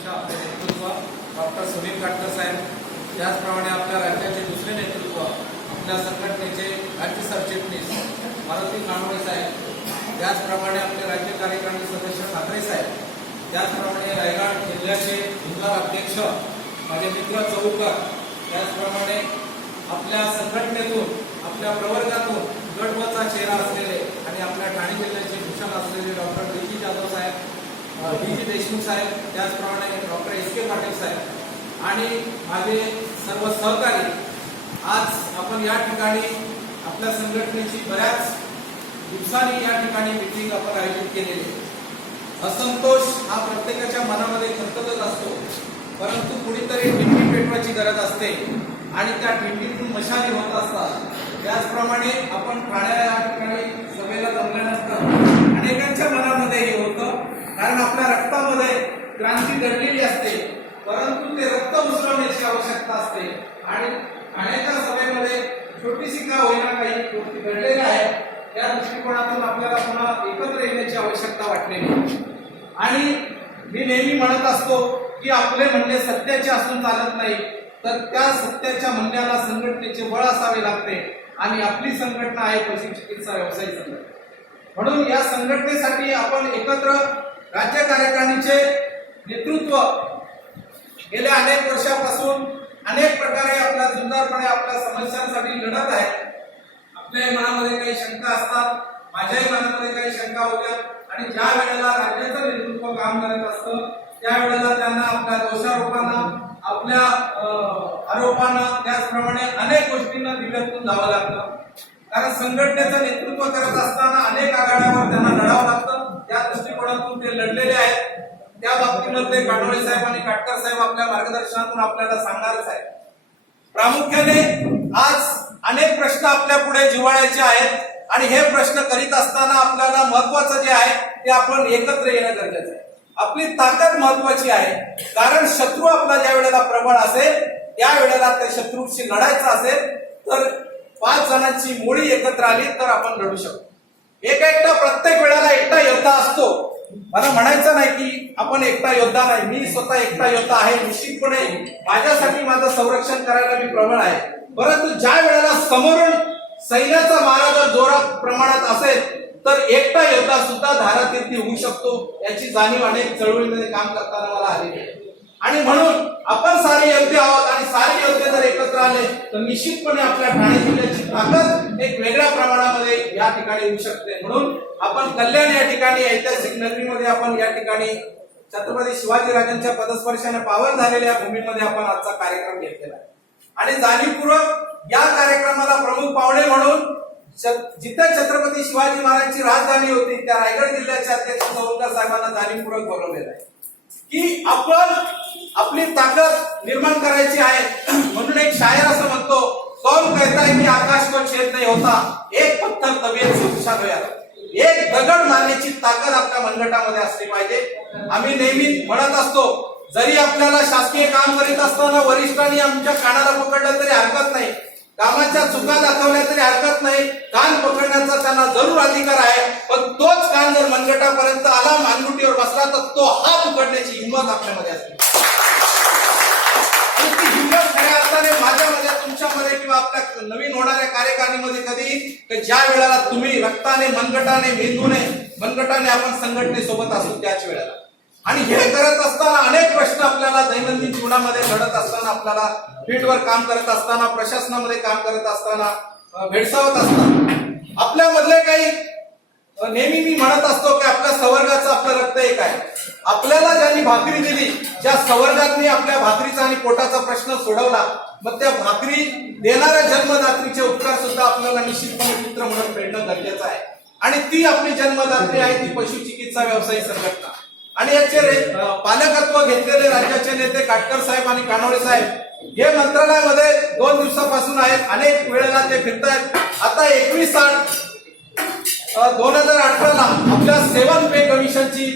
अध्यक्ष आपले नेतृत्व डॉक्टर सुनील काटकर साहेब. त्याचप्रमाणे आपल्या राज्याचे दुसरे नेतृत्व आपल्या संघटनेचे राज्य सरचिटणीस मारुती कानोळे साहेब. त्याचप्रमाणे आपले राज्य कार्यकारिणी सदस्य ठाकरे साहेब. त्याचप्रमाणे रायगड जिल्ह्याचे जिल्हा अध्यक्ष माझे मित्र चौकर त्याचप्रमाणे आपल्या संघटनेतून आपल्या प्रवर्गातून गटवचा चेहरा असलेले आणि आपल्या ठाणे जिल्ह्याचे भूषण असलेले डॉक्टर डी जी जाधव साहेब डी जी देशमुख साहेब त्याचप्रमाणे डॉक्टर एस के पाटील साहेब आणि माझे सर्व सहकारी आज आपण या ठिकाणी आपल्या संघटनेची बऱ्याच दिवसांनी या ठिकाणी मिटिंग आपण आयोजित केलेली आहे. असंतोष हा प्रत्येकाच्या मनामध्ये खतखतच असतो परंतु कुणीतरी ठिणगी पेटवायची गरज असते आणि त्या ठिणगीतून मशाली होत असतात. त्याचप्रमाणे आपण ठाण्या या ठिकाणी सभेला जमल्यानंतर अनेकांच्या मनामध्ये हे होतं कारण आपल्या रक्तामध्ये क्रांती दडलेली असते परंतु ते रक्त उसळण्याची आवश्यकता असते. आणि खाण्याच्या सभेमध्ये छोटीशी का होईना काही गोष्टी घडलेल्या आहेत त्या दृष्टिकोनातून आपल्याला पुन्हा एकत्र येण्याची आवश्यकता वाटलेली आणि मी नेहमी म्हणत असतो की आपले म्हणणे सत्याचे असून चालत नाही तर त्या सत्याच्या म्हणण्याला संघटनेचे बळ असावे लागते आणि आपली संघटना आहे पशु चिकित्सा व्यवसायी संघटना. म्हणून या संघटनेसाठी आपण एकत्र राज्य कार्यकारिणीचे नेतृत्व गेल्या अनेक वर्षापासून अनेक प्रकारे आपल्या जुंदारपणे आपल्या समस्यांसाठी लढत आहे. आपल्याही मनामध्ये काही शंका असतात माझ्याही मनामध्ये काही शंका होत्या. आणि ज्या वेळेला राज्याचं नेतृत्व काम करत असतं त्यावेळेला त्यांना आपल्या दोषारोपांना आपल्या आरोपांना त्याचप्रमाणे अनेक गोष्टींना दिव्यातून जावं लागतं. कारण संघटनेचं नेतृत्व करत असताना अनेक आघाड्यावर त्यांना लढावं लागतं. त्या दृष्टिकोनातून ते लढलेले आहेत. त्या बाबतीमध्ये काटोळे साहेब आणि काटकर साहेब आपल्या मार्गदर्शनातून आपल्याला सांगणारच आहे प्रामुख्याने आज अनेक प्रश्न आपल्या पुढे जिव्हाळ्याचे आहेत आणि हे प्रश्न करीत असताना आपल्याला महत्वाचं जे आहे ते आपण एकत्र येणं गरजेचं आहे. आपली ताकद महत्वाची आहे. कारण शत्रू आपला ज्या वेळेला प्रबळ असेल त्या वेळेला त्या शत्रूशी लढायचं असेल तर पाच जणांची मुळी एकत्र आली तर आपण लढू शकतो. एक एकटा प्रत्येक वेळेला एकटा योद्धा असतो. मला म्हणायचं नाही की आपण एकटा योद्धा नाही. मी स्वतः एकटा योद्धा आहे. निश्चितपणे माझ्यासाठी माझं संरक्षण करायला मी प्रबळ आहे. परंतु ज्या वेळेला समोरून सैन्याचा मारा जर जोरात प्रमाणात असेल तर एकटा योद्धा सुद्धा धारातीर्थी होऊ शकतो. याची जाणीव अनेक चळवळीमध्ये काम करताना मला आलेली आहे. आणि म्हणून आपण सारे योद्धे आहोत आणि सारे योद्धे जर एकत्र आले तर निश्चितपणे आपल्या ठाणे जिल्ह्याची ताकद एक वेगळ्या प्रमाणामध्ये या ठिकाणी येऊ शकते. म्हणून आपण कल्याण या ठिकाणी ऐतिहासिक नगरीमध्ये आपण या ठिकाणी छत्रपती शिवाजीराजांच्या पदस्पर्शाने पावन झालेल्या भूमीमध्ये आपण आजचा कार्यक्रम घेतलेला आहे. आणि जाणीवपूर्वक या कार्यक्रमाला प्रमुख पाहुणे म्हणून जिथे छत्रपती शिवाजी महाराजांची राजधानी होती त्या रायगड जिल्ह्याचे अध्यक्ष सौरकर साहेबांना जाणीवपूर्वक बोलवलेलं आहे. की आपण आपली ताकद निर्माण करायची आहे. म्हणून एक शायर असं म्हणतो कौन कहता है की आकाश को छेद नहीं होता? एक पत्थर तबियत से उछा गया एक दगड मारण्याची ताकद आपल्या मनगटामध्ये असली पाहिजे. आम्ही नेहमी म्हणत असतो जरी आपल्याला शासकीय काम करीत असताना वरिष्ठांनी आमच्या कानाला पकडलं तरी हरकत नाही. कामाच्या चुका दाखवल्या तरी हरकत नाही. कान पकडण्याचा त्यांना जरूर अधिकार आहे. पण तोच कान जर मनगटापर्यंत आला मानगुटीवर बसला तर तो हात उघडण्याची हिंमत आपल्यामध्ये असते. ती हिंमत खऱ्या अर्थाने माझ्यामध्ये तुमच्यामध्ये किंवा आपल्या नवीन होणाऱ्या कार्यकारिणीमध्ये कधी ज्या वेळेला तुम्ही रक्ताने मनगटाने मेंदूने मनगटाने आपण संघटनेसोबत असू त्याच वेळेला. आणि हे करत असताना अनेक प्रश्न आपल्याला दैनंदिन जीवनामध्ये लढत असताना आपल्याला फील्डवर काम करत असताना प्रशासनामध्ये काम करत असताना भेडसावत असताना. आपल्यामधले काही नेहमी मी म्हणत असतो की आपल्या संवर्गाचं आपलं रक्त एक आहे. आपल्याला ज्यांनी भाकरी दिली ज्या संवर्गातनी आपल्या भाकरीचा आणि पोटाचा प्रश्न सोडवला मग त्या भाकरी देणाऱ्या जन्मदात्रीचे उपकार सुद्धा आपल्याला निश्चितपणे पुत्र म्हणून फेडणं गरजेचं आहे. आणि ती आपली जन्मदात्री आहे ती पशु चिकित्सा व्यवसायी संघटना. आणि याचे पालकत्व घेतलेले राज्याचे नेते काटकर साहेब आणि कानोळे साहेब हे मंत्रालयामध्ये दोन दिवसापासून आहेत अनेक वेळेला ते फिरतायत. आता एकवीस आठ दोन हजार अठराला आपल्या सेवन पे कमिशनची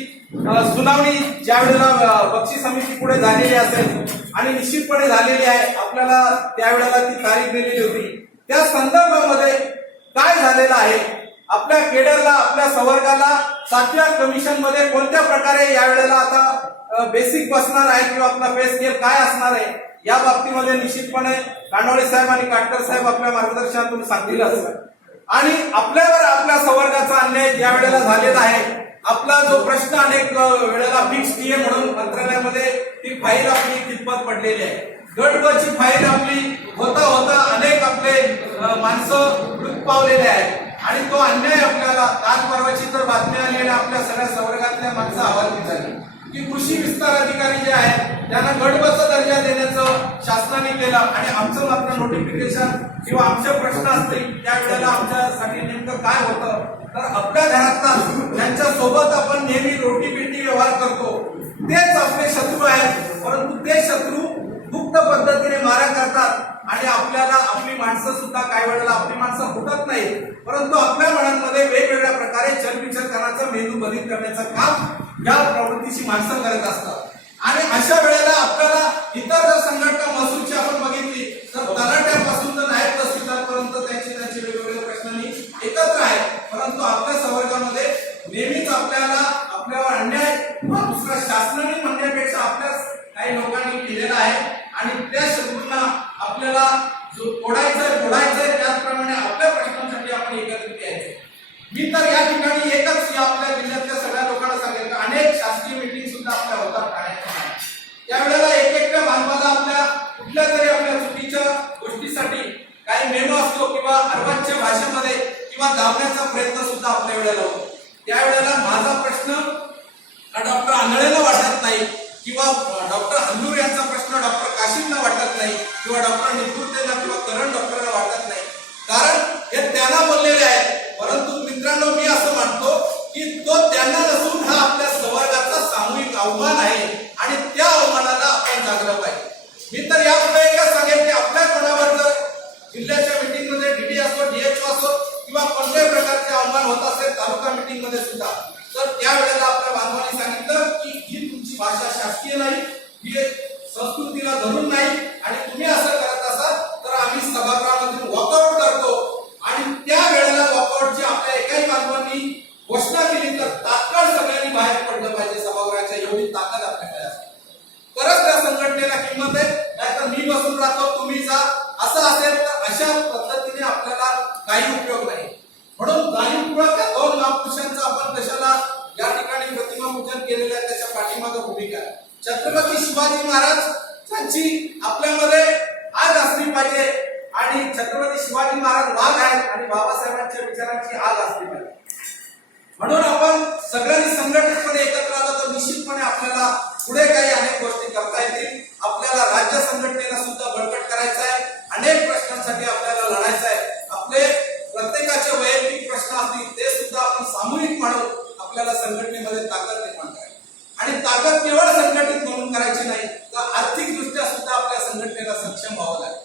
सुनावणी ज्या वेळेला बक्षी समिती पुढे झालेली असेल आणि निश्चितपणे झालेली आहे आपल्याला त्यावेळेला ती तारीख दिलेली होती. त्या संदर्भामध्ये काय झालेलं आहे आपल्या केडरला आपल्या संवर्गाला सातव्या कमिशनमध्ये कोणत्या प्रकारे यावेळेला आता बेसिक बसणार आहे किंवा आपला पे स्केल काय असणार आहे या बाबतीमध्ये निश्चितपणे कांडोळे साहेब आणि काटकर साहेब आपल्या मार्गदर्शनातून सांगतीलच आणि आपल्यावर आपल्या संवर्गाचा अन्याय ज्या वेळेला झालेला आहे आपला जो प्रश्न अनेक वेळेला फिक्स टीए म्हणून मंत्रालयामध्ये ती फाईल आपली कितपत पडलेली आहे. गटबची फाईल आपली होता होता अनेक आपले माणसं मृत पावलेले आहेत. आणि तो अन्याय आपल्याला काल परवाची तर बातमी आलेल्या आपल्या सगळ्या संवर्गातल्या माणसं हवालदिल झाली की कृषी विस्तार अधिकारी जे आहेत त्यांना गडबचा दर्जा देण्याचं शासनाने केलं आणि आमचं मात्र नोटिफिकेशन किंवा आमचे प्रश्न असतील त्यावेळेला आमच्यासाठी नेमकं काय होतं? तर आपल्या घरातला त्यांच्यासोबत आपण नेहमी रोटी पिटी व्यवहार करतो. तेच आपले शत्रू आहेत परंतु ते शत्रू गुप्त पद्धतीने मारा करतात आणि आपल्याला आपली माणसं सुद्धा काही वेळेला आपली माणसं फुटत नाही परंतु आपल्या मनांमध्ये वेगवेगळ्या प्रकारे चलबिचल करण्याचं मेंदू बदल करण्याचं काम या प्रवृत्तीची माणसं करत असतात. आणि अशा वेळेला आपल्याला इतर संघटना आहे आणि त्या आव्हानाला आपण जागलं पाहिजे. मी तर यापुढे एकच सांगेन की आपल्या कोणावर जर जिल्ह्याच्या मीटिंगमध्ये डीडी असो डीएचओ असो किंवा कोणत्याही प्रकारचे आव्हान होत असेल तालुका मीटिंगमध्ये सुद्धा तर त्यावेळेला आपल्या बांधवांनी सांगितलं की ही तुमची भाषा शासकीय नाही पाठीमागे भूमिका छत्रपती शिवाजी महाराज त्यांची आपल्यामध्ये आज असली पाहिजे आणि छत्रपती शिवाजी महाराज वाघ आहेत आणि बाबासाहेबांच्या विचारांची आज असली पाहिजे. म्हणून आपण सगळ्यांनी संघटितपणे एकत्र आलं तर निश्चितपणे आपल्याला पुढे काही अनेक गोष्टी करता येतील. आपल्याला राज्य संघटनेला सुद्धा बळकट करायचं आहे. अनेक प्रश्नांसाठी आपल्याला लढायचं आहे. आपले प्रत्येकाचे वैयक्तिक प्रश्न असतील ते सुद्धा आपण सामूहिक म्हणून आपल्याला संघटनेमध्ये ताकद ताकद केवळ संघटित म्हणून करायची नाही तर आर्थिकदृष्ट्या सुद्धा आपल्या संघटनेला सक्षम व्हावं लागेल.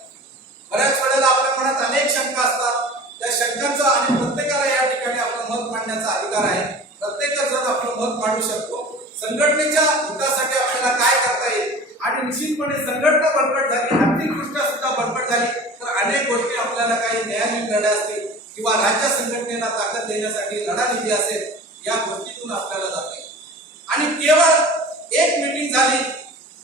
बऱ्याच वेळेला आपल्या मनात अनेक शंका असतात. त्या शंकांचा आणि प्रत्येकाला या ठिकाणी आपलं मत मांडण्याचा अधिकार आहे. प्रत्येकच जण आपलं मत मांडू शकतो. संघटनेच्या हितासाठी आपल्याला काय करता येईल? आणि निश्चितपणे संघटना बळकट झाली आर्थिकदृष्ट्या सुद्धा बळकट झाली तर अनेक गोष्टी आपल्याला काही न्यायालयीन लढ्या असतील किंवा राज्य संघटनेला ताकद देण्यासाठी लढा निधी असेल या गोष्टीतून आपल्याला जाता येईल. आणि केवळ ठिकाणी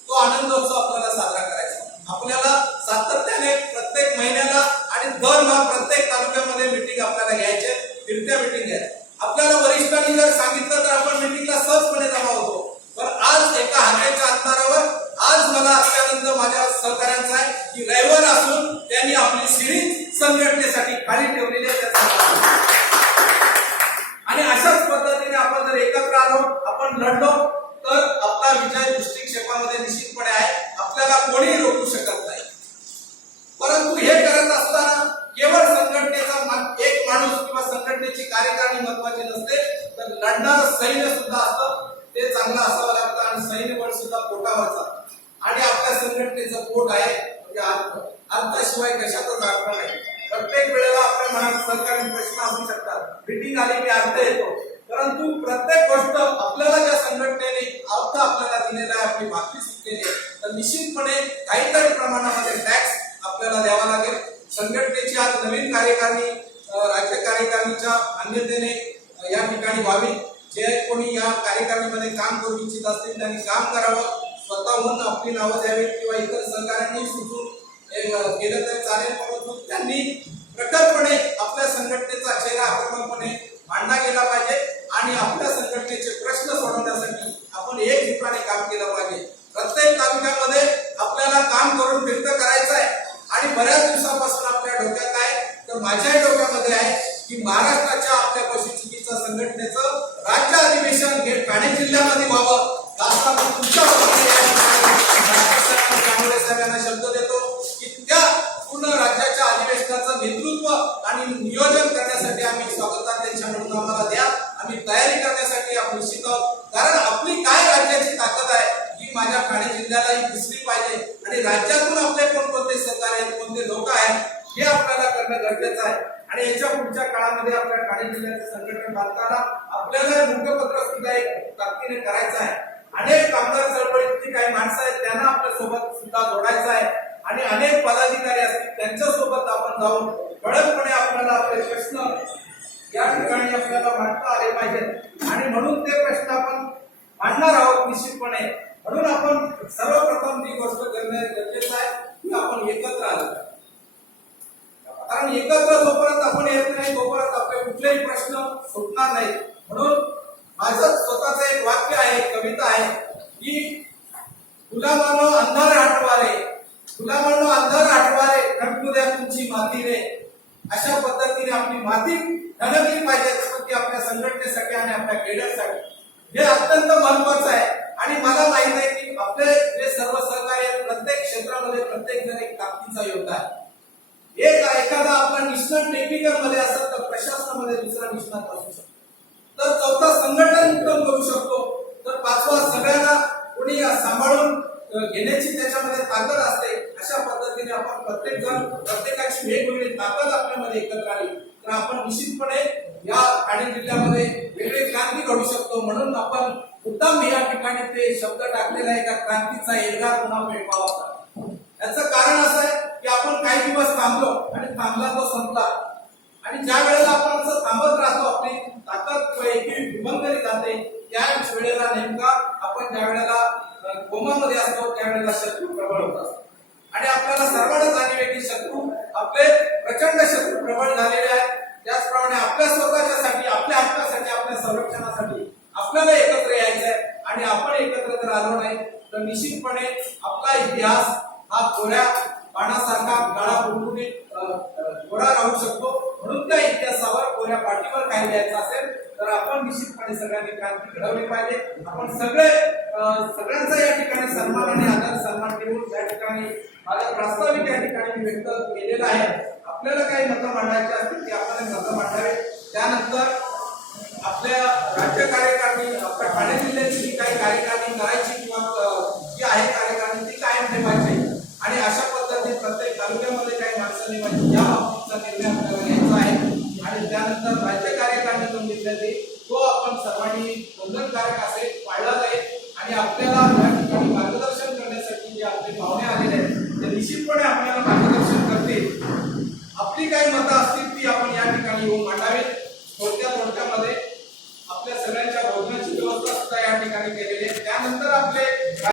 तो आनंदोत्सव आपल्याला साजरा करायचा. आपल्याला सातत्याने प्रत्येक महिन्याला आणि दरमहा प्रत्येक तालुक्यामध्ये मीटिंग आपल्याला घ्यायचे फिरत्या मीटिंग घ्यायच्या आपल्याला वरिष्ठांनी जर सांगितलं तर आपण मीटिंगला सहजपणे जमा होतो. पण आज एका हाताच्या अंतरावर आज मला अत्यानंद माझ्या सहकार्यांचा आहे की रविवार असून त्यांनी आपली सिरीज संघटनेसाठी खाली ठेवलेली आहे. सुद्धा असतं. ते चांगलं असावं लागतं आणि सैन्यबळ सुद्धा पोटावरचा आणि आपल्या संघटनेचं पोट आहे म्हणजे अर्थ अर्थाशिवाय कशातच अर्थ नाही. प्रत्येक वेळेला आपल्या मनात सरकारी प्रश्न असू शकतात. मिटिंग आली की अर्थ येतो. परंतु प्रत्येक गोष्ट आपल्याला ज्या संघटनेने अर्थ आपल्याला दिलेला आहे आपली बाकी सुटलेली तर निश्चितपणे काहीतरी प्रमाणामध्ये टॅक्स आपल्याला द्यावा लागेल. संघटनेची आज नवीन कार्यकारिणी राज्य कार्यकारिणीच्या मान्यतेने जे कोणी या कार्यकारिणीमध्ये काम करू इच्छित असतील त्यांनी काम करावं स्वतःहून आपली नावं द्यावीत किंवा इतर सहकाऱ्यांनी सुचून केलं तर चालेल. परंतु त्यांनी प्रखरपणे आपल्या संघटनेचा चेहरा आक्रमकपणे मांडला गेला पाहिजे आणि आपल्या संघटनेचे प्रश्न सोडवण्यासाठी आपण एक ठिकाणी काम केलं पाहिजे. प्रत्येक तालुक्यामध्ये आपल्याला काम करून व्यक्त करायचं आहे आणि बऱ्याच दिवसापासून आपल्या डोक्यात आहे. तर माझ्याही डोक्यामध्ये आहे की महाराष्ट्राच्या अधिवेशन हे ठाणे जिल्ह्यामध्ये व्हावं. मी तुमच्या शब्द देतो की त्या पूर्ण राज्याच्या अधिवेशनाचं नेतृत्व आणि नियोजन करण्यासाठी आम्ही स्वागताध्यक्ष म्हणून आम्हाला द्या. आम्ही तयारी करण्यासाठी आपण निश्चित आहोत. कारण आपली काय राज्याची ताकद आहे ही माझ्या ठाणे जिल्ह्यालाही दिसली पाहिजे. आणि राज्यातून आपले कोणकोणते सहकार्य आहेत कोणते लोक आहेत हे आपल्याला करणं गरजेचं आहे. आणि याच्या पुढच्या काळामध्ये आपल्या ठाणे जिल्ह्याचे संघटन भारताला आपल्याला मुख्यपत्र मुखपत्र सुद्धा एक ताकदीने करायचं आहे. अनेक कामगार चळवळीतली काही माणसं आहेत त्यांना आपल्यासोबत सुद्धा जोडायचं आहे. आणि अनेक पदाधिकारी असतील त्यांच्यासोबत आपण जाऊन कडकपणे आपल्याला आपले प्रश्न या ठिकाणी आपल्याला मांडता आले पाहिजेत. आणि म्हणून ते प्रश्न आपण मांडणार आहोत निश्चितपणे. म्हणून आपण सर्वप्रथम जी गोष्ट करणे गरजेचं आहे की आपण एकत्र आलो. कारण एकत्र जोपर्यंत आपण येत नाही तोपर्यंत आपले कुठलेही प्रश्न सुटणार नाही. म्हणून माझं स्वतःचं एक वाक्य आहे कविता आहे की गुलामानो अंधार आठवारे गुलामानो अंधार आठवारे खटकू द्या तुमची माती रे अशा पद्धतीने आपली माती धनकली पाहिजे जसं की आपल्या संघटनेसाठी आणि आपल्या केडरसाठी हे अत्यंत महत्वाचं आहे. आणि मला माहीत आहे की आपले जे सर्व सहकार्य प्रत्येक क्षेत्रामध्ये प्रत्येक जण एक ताकदीचा योद्धा आहे. एक एखादा आपला निष्णात टेक्निकलमध्ये असेल तर प्रशासनामध्ये दुसरा निष्णात असू शकतो. तर चौथा संघटन उत्तम करू शकतो. तर पाचवा सगळ्यांना कोणी सांभाळून घेण्याची त्याच्यामध्ये ताकद असते अशा पद्धतीने आपण प्रत्येक जण प्रत्येकाची वेगवेगळी ताकद आपल्यामध्ये एकत्र आली. तर आपण निश्चितपणे या ठाणे जिल्ह्यामध्ये वेगळी क्रांती घडू शकतो. म्हणून आपण उत्तम या ठिकाणी ते शब्द टाकलेला आहे का क्रांतीचा एल्गार पुन्हा पेटवावा याचं कारण असं आहे आपण काही दिवस थांबलो आणि थांबला तो संपला. आणि ज्या वेळेला आपण असं थांबत राहतो आपली ताकद एकी करी जाते त्याच वेळेला नेमका आपण ज्या वेळेला कोमामध्ये असतो त्यावेळेला शत्रू प्रबळ होतात आणि आपल्याला सर्वांना जाणीव आहे की शत्रू आपले प्रचंड शत्रू प्रबळ झालेले आहेत. त्याचप्रमाणे आपल्या स्वतःच्यासाठी आपल्या हक्कासाठी आपल्या संरक्षणासाठी आपल्याला एकत्र यायचं आहे आणि आपण एकत्र जर आलो नाही तर निश्चितपणे आपला इतिहास हा थोड्या पाण्यासारखा गाळा बुडबुडीत अ, राहू शकतो. म्हणून त्या इतिहासावर कोऱ्या पाठीवर काही द्यायचं असेल तर आपण निश्चितपणे सगळ्यांनी क्रांती घडवली पाहिजे. आपण सगळे सगळ्यांचा या ठिकाणी सन्मान आणि आदर सन्मान ठेवून या ठिकाणी माझा प्रास्ताविक या ठिकाणी व्यक्त केलेला आहे. आपल्याला काही मतं मांडायची असतील ती आपण मतं मांडावे. त्यानंतर आपल्या राज्य कार्यकारिणी आपल्या ठाणे जिल्ह्याची जी काही कार्यकारिणी करायची किंवा जी आहे कार्यकारिणी ती कायम ठेवायची. आणि अशा तालुक्यामध्ये काही अडचणी निवडायची म्हणजे या बाबतीचा निर्णय आपल्याला घ्यायचा आहे. आणि त्यानंतर राज्य कार्यकारिणीतून घेतल्या